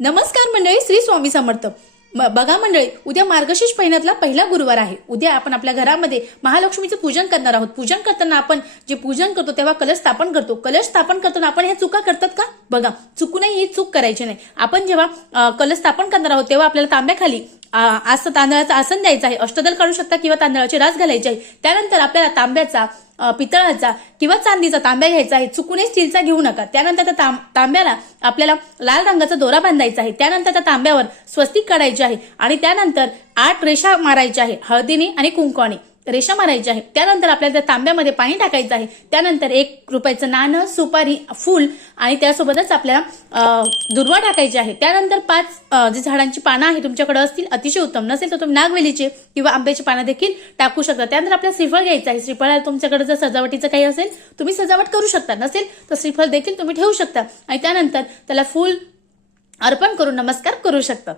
नमस्कार मंडळी, श्री स्वामी समर्थ. बघा मंडळी, उद्या मार्गशीर्ष महिन्यातला पहिला गुरुवार आहे. उद्या आपण आपल्या घरामध्ये महालक्ष्मीचं पूजन करणार आहोत. पूजन करताना आपण जे पूजन करतो तेव्हा कलश स्थापन करतो. कलश स्थापन करताना आपण ह्या चुका करतात का? बघा, चुकूनही ही चूक करायची नाही. आपण जेव्हा कलश स्थापन करणार आहोत तेव्हा आपल्याला तांब्याखाली तांदळाचं आसन द्यायचं आहे. अष्टदल काढू शकता किंवा तांदळाची रास घालायची आहे. त्यानंतर आपल्याला तांब्याचा, पितळाचा किंवा चांदीचा तांब्या घ्यायचा आहे. चुकूनही स्टीलचा घेऊ नका. त्यानंतर त्या तांब्याला आपल्याला लाल रंगाचा दोरा बांधायचा आहे. त्यानंतर त्या तांब्यावर स्वस्तिक काढायचे आहे आणि त्यानंतर 8 रेषा मारायच्या आहे. हळदीने आणि कुंकवाने रेषा मारायची आहे. त्यानंतर आपल्याला त्या तांब्यामध्ये पाणी टाकायचं आहे. त्यानंतर 1 रुपयाचं नाणं, सुपारी, फूल आणि त्यासोबतच आपल्याला दुर्वा टाकायची आहे. त्यानंतर 5 जी झाडांची पानं आहे तुमच्याकडे असतील अतिशय उत्तम, नसेल तर तुम्ही नागवेलीचे किंवा आंब्याची पानं देखील टाकू शकता. त्यानंतर आपल्याला श्रीफळ घ्यायचं आहे. श्रीफळाला तुमच्याकडे जर सजावटीचं काही असेल तुम्ही सजावट करू शकता, नसेल तर श्रीफळ देखील तुम्ही ठेवू शकता आणि त्यानंतर त्याला फूल अर्पण करून नमस्कार करू शकता.